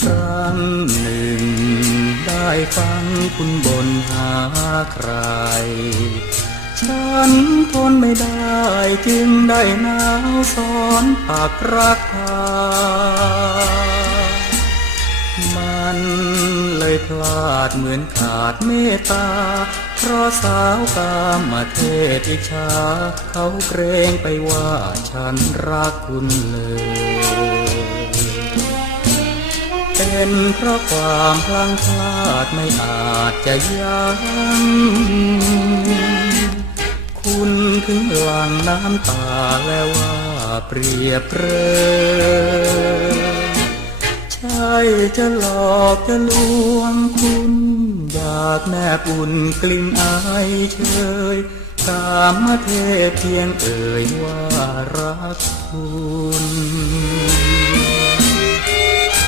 ครั้งหนึ่ง ได้ฟังคุณบนหาใคร ฉันทนไม่ได้จึงได้หนาวสอนปากรักทามันเลยพลาดเหมือนขาดเมตตา เพราะสาวกามมาเทศอิจฉาเขาเกรงไปว่าฉันรักคุณเลย เป็นเพราะความพลังพลาดไม่อาจจะยั้งคุณถึงหลังน้ำตาแล้วว่าเปรียบเรยใช่จะหลอกจะลวงคุณอยากแนบอุ่นกลิ่นอายเชยกามเทพเพียงเอ่ยว่ารักคุณ